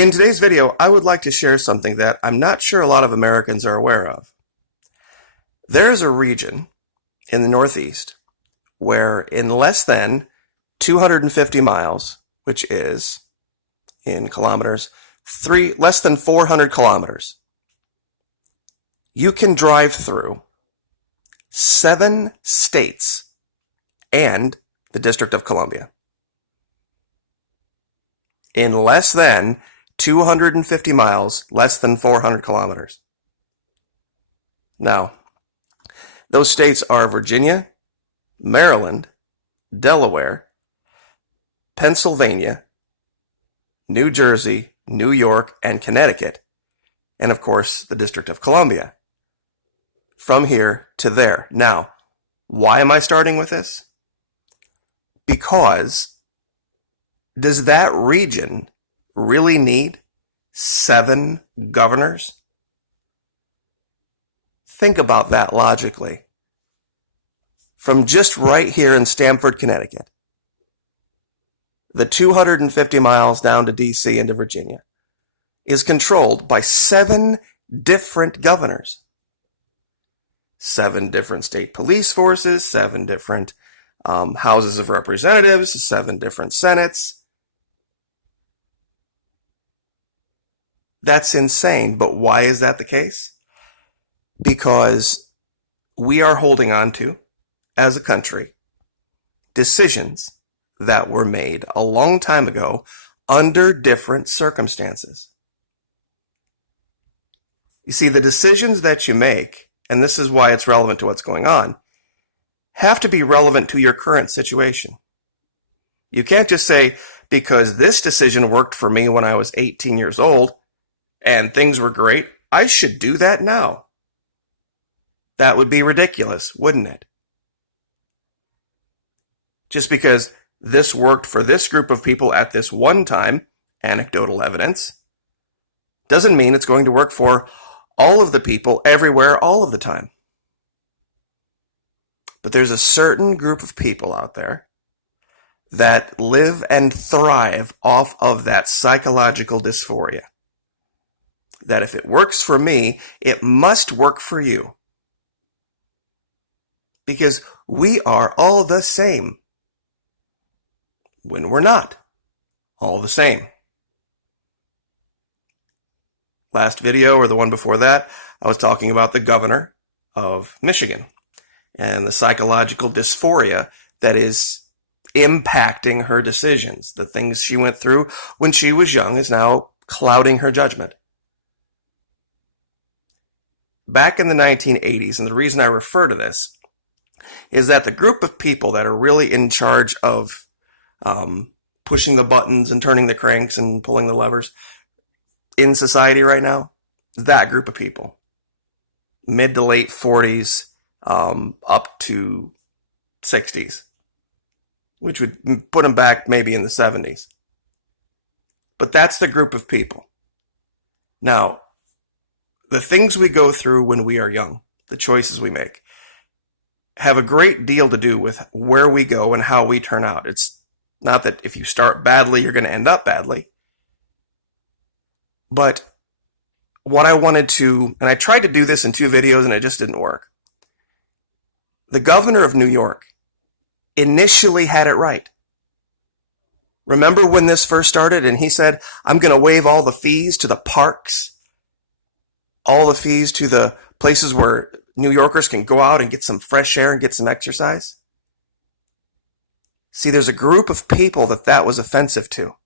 In today's video, I would like to share something that I'm not sure a lot of Americans are aware of. There's a region in the Northeast where in less than 250 miles, which is, in kilometers, less than 400 kilometers, you can drive through 7 states and the District of Columbia. In less than 250 miles, less than 400 kilometers. Now, those states are Virginia, Maryland, Delaware, Pennsylvania, New Jersey, New York, and Connecticut, and of course, the District of Columbia. From here to there. Now, why am I starting with this? Because does that region really need 7 governors? Think about that logically. From just right here in Stamford, Connecticut, the 250 miles down to D.C. and to Virginia is controlled by 7 different governors. 7 different state police forces, 7 different houses of representatives, 7 different senates. That's insane, but why is that the case? Because we are holding on to, as a country, decisions that were made a long time ago under different circumstances. You see, the decisions that you make, and this is why it's relevant to what's going on, have to be relevant to your current situation. You can't just say, because this decision worked for me when I was 18 years old, and things were great, I should do that now. That would be ridiculous, wouldn't it? Just because this worked for this group of people at this one time, anecdotal evidence, doesn't mean it's going to work for all of the people everywhere all of the time. But there's a certain group of people out there that live and thrive off of that psychological dysphoria. That if it works for me, it must work for you. Because we are all the same. When we're not all the same. Last video, or the one before that, I was talking about the governor of Michigan and the psychological dysphoria that is impacting her decisions. The things she went through when she was young is now clouding her judgment. Back in the 1980s, and the reason I refer to this is that the group of people that are really in charge of pushing the buttons and turning the cranks and pulling the levers in society right now, that group of people, mid to late 40s up to 60s, which would put them back maybe in the 70s. But that's the group of people. Now, the things we go through when we are young, the choices we make, have a great deal to do with where we go and how we turn out. It's not that if you start badly, you're going to end up badly. But what I wanted to, and I tried to do this in 2 videos and it just didn't work. The governor of New York initially had it right. Remember when this first started and he said, I'm going to waive all the fees to the parks, all the fees to the places where New Yorkers can go out and get some fresh air and get some exercise? See, there's a group of people that was offensive to.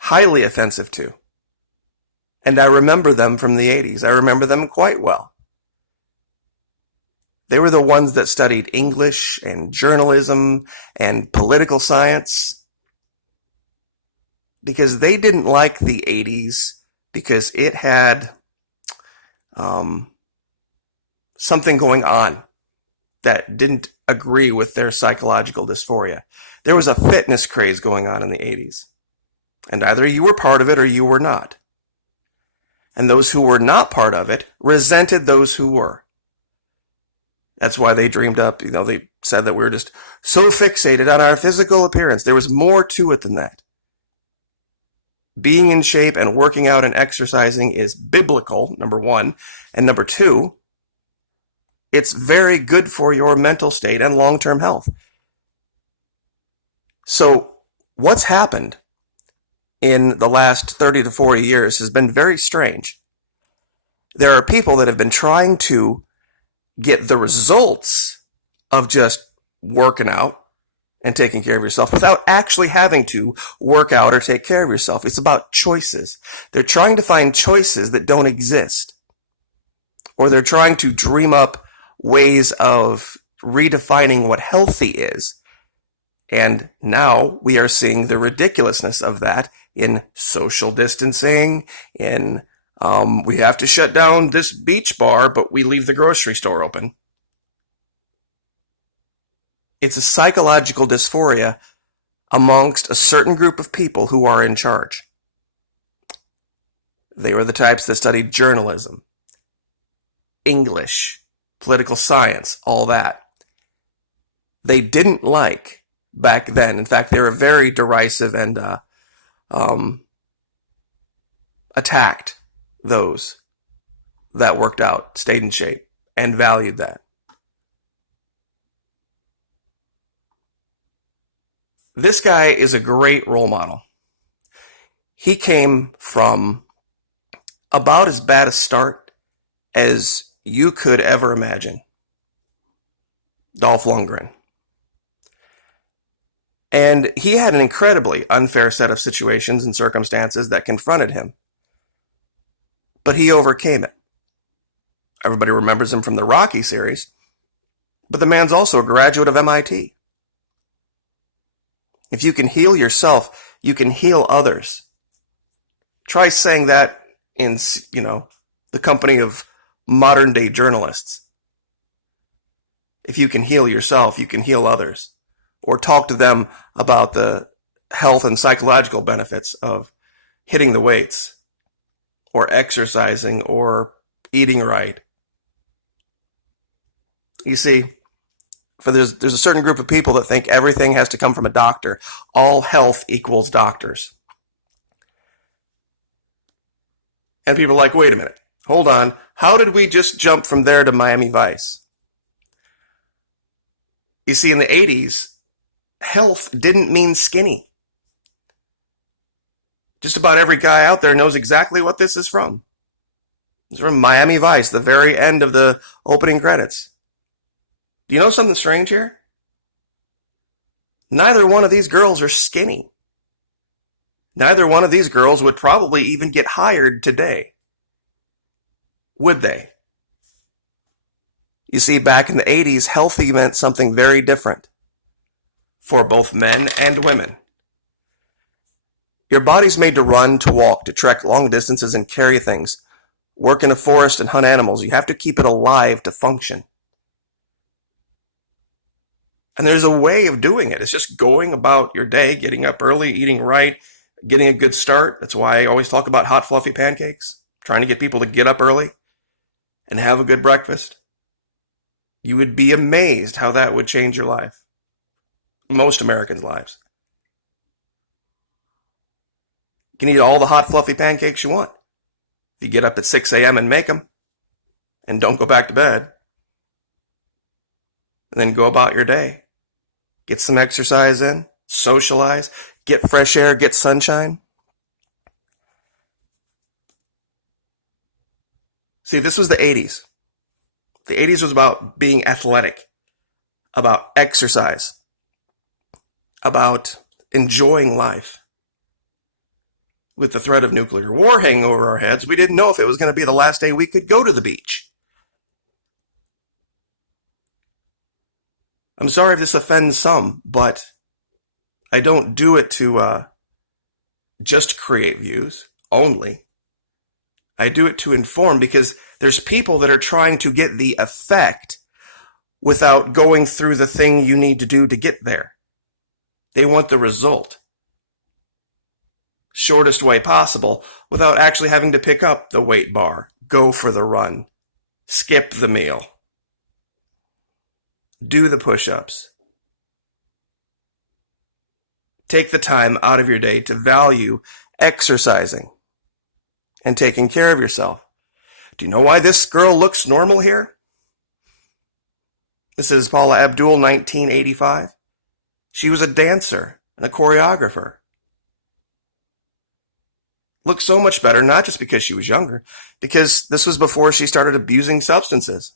Highly offensive to. And I remember them from the 80s. I remember them quite well. They were the ones that studied English and journalism and political science because they didn't like the 80s because it had something going on that didn't agree with their psychological dysphoria. There was a fitness craze going on in the 80s. And either you were part of it or you were not. And those who were not part of it resented those who were. That's why they dreamed up, they said that we were just so fixated on our physical appearance. There was more to it than that. being in shape and working out and exercising is biblical, number one. And number two, it's very good for your mental state and long-term health. So what's happened in the last 30 to 40 years has been very strange. There are people that have been trying to get the results of just working out and taking care of yourself without actually having to work out or take care of yourself. It's about choices. They're trying to find choices that don't exist. Or they're trying to dream up ways of redefining what healthy is. And now we are seeing the ridiculousness of that in social distancing, in we have to shut down this beach bar, but we leave the grocery store open. It's a psychological dysphoria amongst a certain group of people who are in charge. They were the types that studied journalism, English, political science, all that. They didn't like back then. In fact, they were very derisive and attacked those that worked out, stayed in shape, and valued that. This guy is a great role model. He came from about as bad a start as you could ever imagine. Dolph Lundgren. And he had an incredibly unfair set of situations and circumstances that confronted him. But he overcame it. Everybody remembers him from the Rocky series, but the man's also a graduate of MIT. If you can heal yourself, you can heal others. Try saying that in, the company of modern day journalists. If you can heal yourself, you can heal others. Or talk to them about the health and psychological benefits of hitting the weights, or exercising, or eating right. You see, there's a certain group of people that think everything has to come from a doctor. All health equals doctors. And people are like, wait a minute, hold on. How did we just jump from there to Miami Vice? You see, in the 80s, health didn't mean skinny. Just about every guy out there knows exactly what this is from. It's from Miami Vice, the very end of the opening credits. Do you know something strange here? Neither one of these girls are skinny. Neither one of these girls would probably even get hired today. Would they? You see, back in the 80s, healthy meant something very different for both men and women. Your body's made to run, to walk, to trek long distances and carry things, work in a forest and hunt animals. You have to keep it alive to function. And there's a way of doing it. It's just going about your day, getting up early, eating right, getting a good start. That's why I always talk about hot, fluffy pancakes, trying to get people to get up early and have a good breakfast. You would be amazed how that would change your life. Most Americans' lives. You can eat all the hot, fluffy pancakes you want. If you get up at 6 a.m. and make them, and don't go back to bed, and then go about your day. Get some exercise in, socialize, get fresh air, get sunshine. See, this was the 80s. The 80s was about being athletic, about exercise, about enjoying life. With the threat of nuclear war hanging over our heads, we didn't know if it was going to be the last day we could go to the beach. I'm sorry if this offends some, but I don't do it to just create views only. I do it to inform, because there's people that are trying to get the effect without going through the thing you need to do to get there. They want the result. Shortest way possible without actually having to pick up the weight bar, go for the run, skip the meal, do the push-ups. Take the time out of your day to value exercising, and taking care of yourself. Do you know why this girl looks normal here? This is Paula Abdul, 1985. She was a dancer and a choreographer. Looked so much better, not just because she was younger, because this was before she started abusing substances.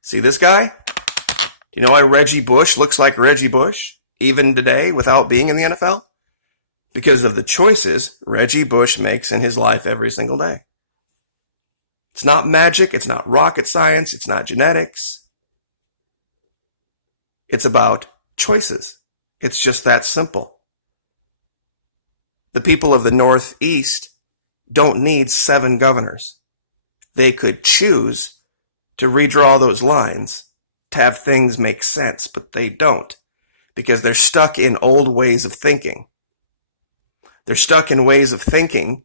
See this guy? Do you know why Reggie Bush looks like Reggie Bush, even today, without being in the NFL? Because of the choices Reggie Bush makes in his life every single day. It's not magic, it's not rocket science, it's not genetics. It's about choices. It's just that simple. The people of the Northeast don't need 7 governors. They could choose to redraw those lines to have things make sense, but they don't, because they're stuck in old ways of thinking. They're stuck in ways of thinking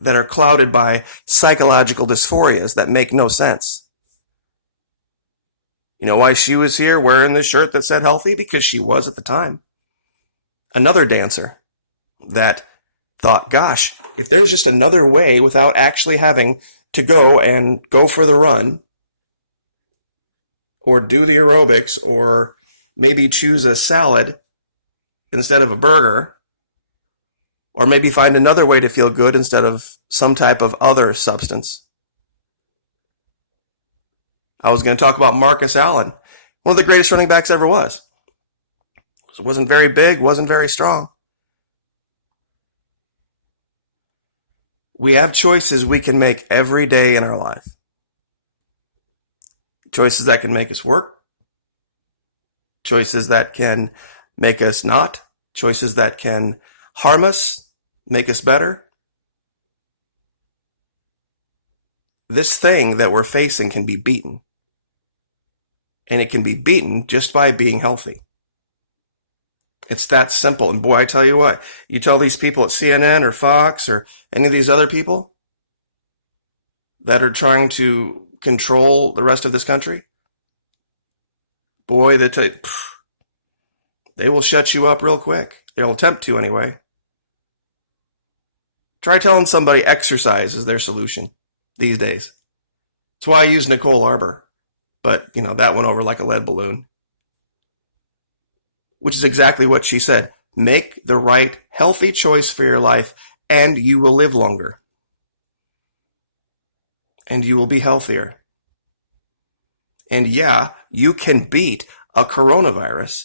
that are clouded by psychological dysphorias that make no sense. You know why she was here wearing this shirt that said healthy? Because she was at the time. Another dancer that thought, gosh, if there's just another way without actually having to go for the run or do the aerobics or maybe choose a salad instead of a burger, or maybe find another way to feel good instead of some type of other substance. I was going to talk about Marcus Allen, one of the greatest running backs ever was. Wasn't very big, wasn't very strong. We have choices we can make every day in our life. Choices that can make us work. Choices that can make us not. Choices that can harm us, make us better. This thing that we're facing can be beaten. And it can be beaten just by being healthy. It's that simple. And boy, I tell you what, you tell these people at CNN or Fox or any of these other people that are trying to control the rest of this country, boy, they will shut you up real quick. They'll attempt to anyway. Try telling somebody exercise is their solution these days. That's why I use Nicole Arbor. But, that went over like a lead balloon. Which is exactly what she said. Make the right, healthy choice for your life, and you will live longer. And you will be healthier. And yeah, you can beat a coronavirus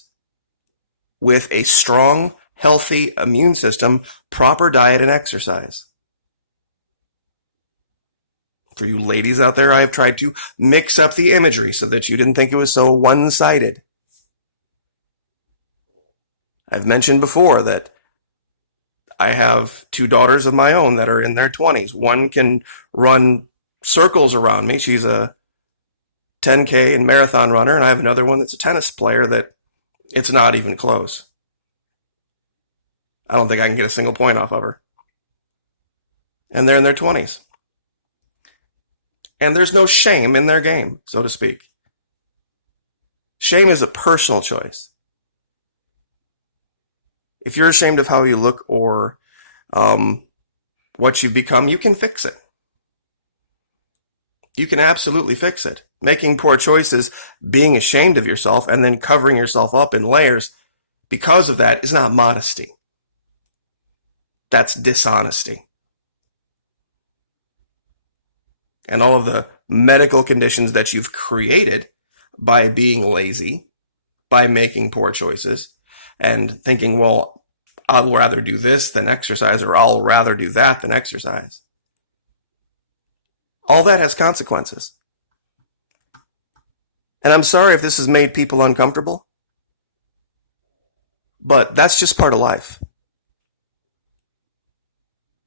with a strong, healthy immune system, proper diet, and exercise. For you ladies out there, I have tried to mix up the imagery so that you didn't think it was so one-sided. I've mentioned before that I have 2 daughters of my own that are in their 20s. One can run circles around me. She's a 10K and marathon runner, and I have another one that's a tennis player that it's not even close. I don't think I can get a single point off of her. And they're in their 20s. And there's no shame in their game, so to speak. Shame is a personal choice. If you're ashamed of how you look or what you've become, you can fix it. You can absolutely fix it. Making poor choices, being ashamed of yourself, and then covering yourself up in layers because of that is not modesty. That's dishonesty. And all of the medical conditions that you've created by being lazy, by making poor choices, and thinking, well, I'll rather do this than exercise, or I'll rather do that than exercise. All that has consequences. And I'm sorry if this has made people uncomfortable, but that's just part of life.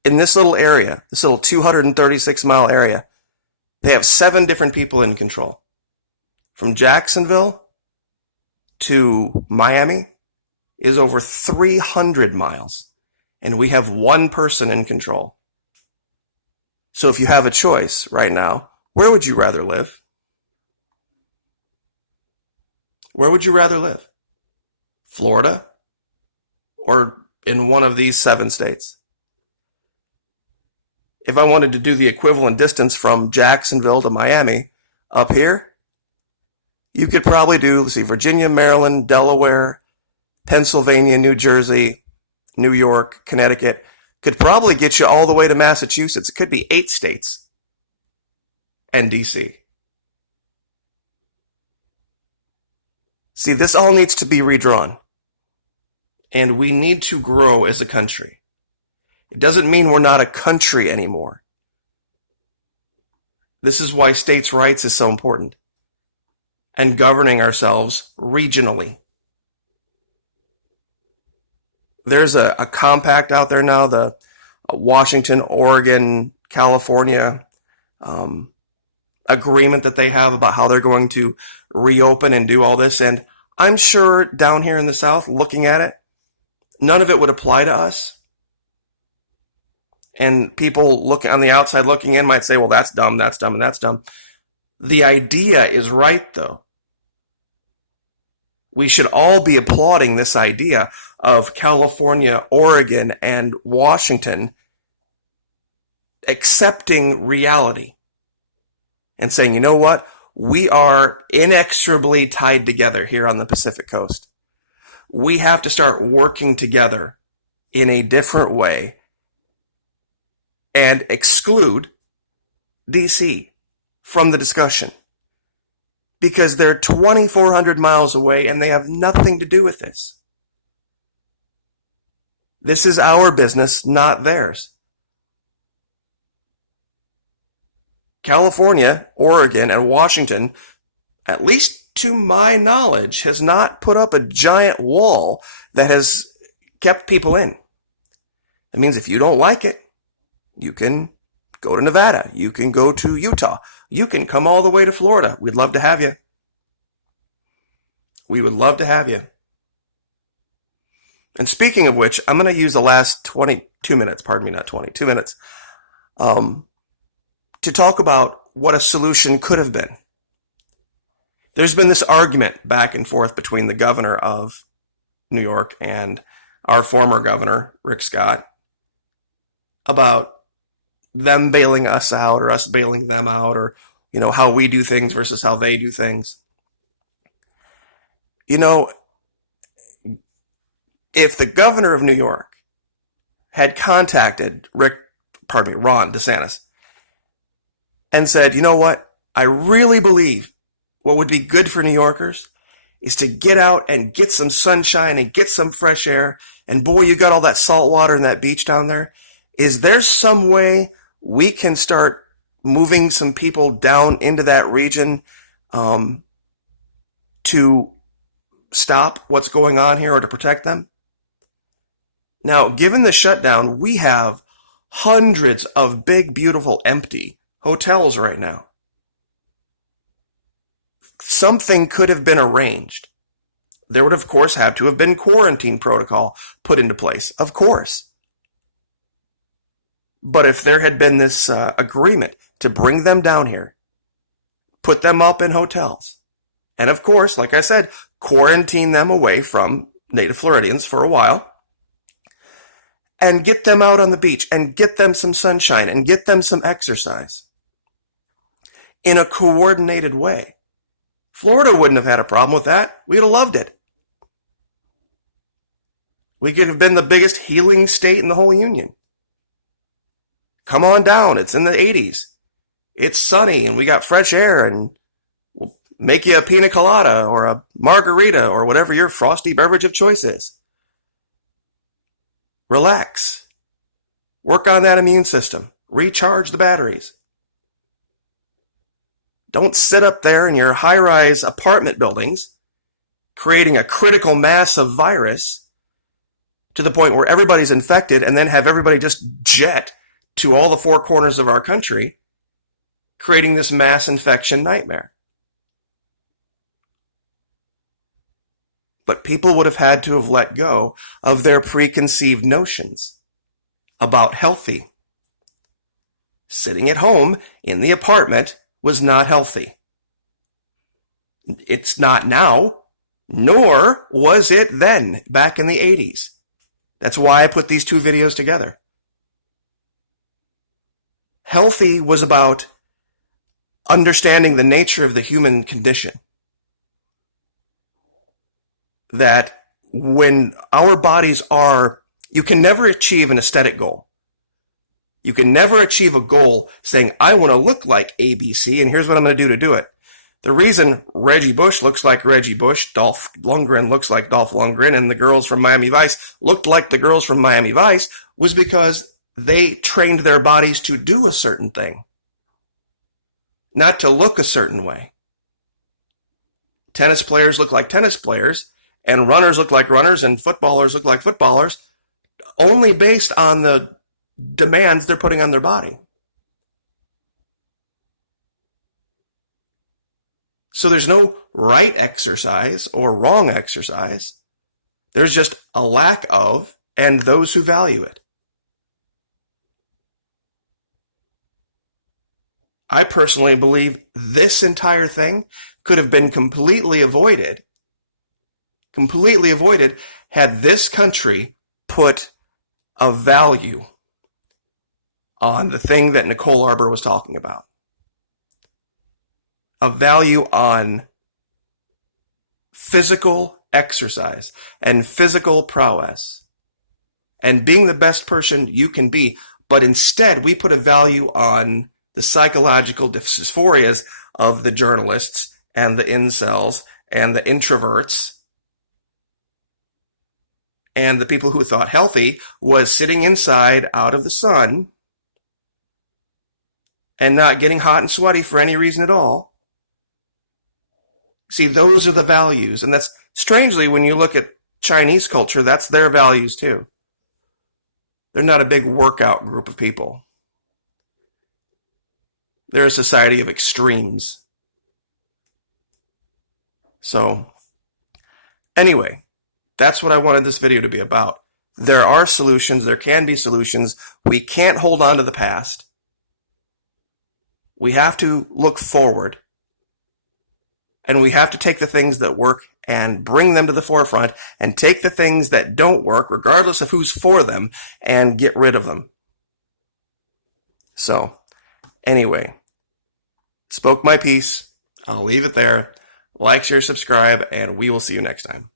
In this little area, this little 236-mile area, they have 7 different people in control. From Jacksonville to Miami is over 300 miles, and we have 1 person in control. So if you have a choice right now, where would you rather live? Where would you rather live? Florida or in one of these 7 states. If I wanted to do the equivalent distance from Jacksonville to Miami up here, you could probably do, let's see, Virginia, Maryland, Delaware, Pennsylvania, New Jersey, New York, Connecticut. Could probably get you all the way to Massachusetts. It could be 8 states and DC. See, this all needs to be redrawn. And we need to grow as a country. It doesn't mean we're not a country anymore. This is why states' rights is so important. And governing ourselves regionally. There's a compact out there now, the Washington, Oregon, California agreement that they have about how they're going to reopen and do all this. And I'm sure down here in the South, looking at it, none of it would apply to us. And people looking on the outside looking in might say, well, that's dumb, and that's dumb. The idea is right, though. We should all be applauding this idea of California, Oregon, and Washington accepting reality and saying, you know what? We are inexorably tied together here on the Pacific Coast. We have to start working together in a different way and exclude DC from the discussion. Because they're 2,400 miles away and they have nothing to do with this. This is our business, not theirs. California, Oregon, and Washington, at least to my knowledge, has not put up a giant wall that has kept people in. That means if you don't like it, you can go to Nevada. You can go to Utah. You can come all the way to Florida. We'd love to have you. We would love to have you. And speaking of which, I'm going to use the last 22 minutes, 2 minutes, to talk about what a solution could have been. There's been this argument back and forth between the governor of New York and our former governor, Rick Scott, about them bailing us out or us bailing them out, or, you know, how we do things versus how they do things. You know, if the governor of New York had contacted Ron DeSantis and said, you know what, I really believe what would be good for New Yorkers is to get out and get some sunshine and get some fresh air, and boy, you got all that salt water and that beach down there. Is there some way we can start moving some people down into that region to stop what's going on here or to protect them? Now, given the shutdown, we have hundreds of big, beautiful, empty hotels right now. Something could have been arranged. There would, of course, have to have been quarantine protocol put into place, of course. But if there had been this agreement to bring them down here, put them up in hotels, and of course, like I said, quarantine them away from native Floridians for a while, and get them out on the beach, and get them some sunshine, and get them some exercise in a coordinated way. Florida wouldn't have had a problem with that. We'd have loved it. We could have been the biggest healing state in the whole union. Come on down. It's in the 80s. It's sunny and we got fresh air, and we'll make you a pina colada or a margarita or whatever your frosty beverage of choice is. Relax. Work on that immune system. Recharge the batteries. Don't sit up there in your high-rise apartment buildings creating a critical mass of virus to the point where everybody's infected, and then have everybody just jet to all the 4 corners of our country, creating this mass infection nightmare. But people would have had to have let go of their preconceived notions about healthy. Sitting at home in the apartment was not healthy. It's not now, nor was it then, back in the 80s. That's why I put these two videos together. Healthy was about understanding the nature of the human condition. That when our bodies are, you can never achieve an aesthetic goal. You can never achieve a goal saying, I want to look like ABC, and here's what I'm going to do it. The reason Reggie Bush looks like Reggie Bush, Dolph Lundgren looks like Dolph Lundgren, and the girls from Miami Vice looked like the girls from Miami Vice was because they trained their bodies to do a certain thing, not to look a certain way. Tennis players look like tennis players, and runners look like runners, and footballers look like footballers, only based on the demands they're putting on their body. So there's no right exercise or wrong exercise. There's just a lack of, and those who value it. I personally believe this entire thing could have been completely avoided had this country put a value on the thing that Nicole Arbour was talking about. A value on physical exercise and physical prowess and being the best person you can be. But instead, we put a value on the psychological dysphorias of the journalists and the incels and the introverts and the people who thought healthy was sitting inside out of the sun and not getting hot and sweaty for any reason at all. See, those are the values. And that's, strangely, when you look at Chinese culture, that's their values too. They're not a big workout group of people. They're a society of extremes. So, anyway, that's what I wanted this video to be about. There are solutions. There can be solutions. We can't hold on to the past. We have to look forward. And we have to take the things that work and bring them to the forefront and take the things that don't work, regardless of who's for them, and get rid of them. So, anyway, spoke my piece. I'll leave it there. Like, share, subscribe, and we will see you next time.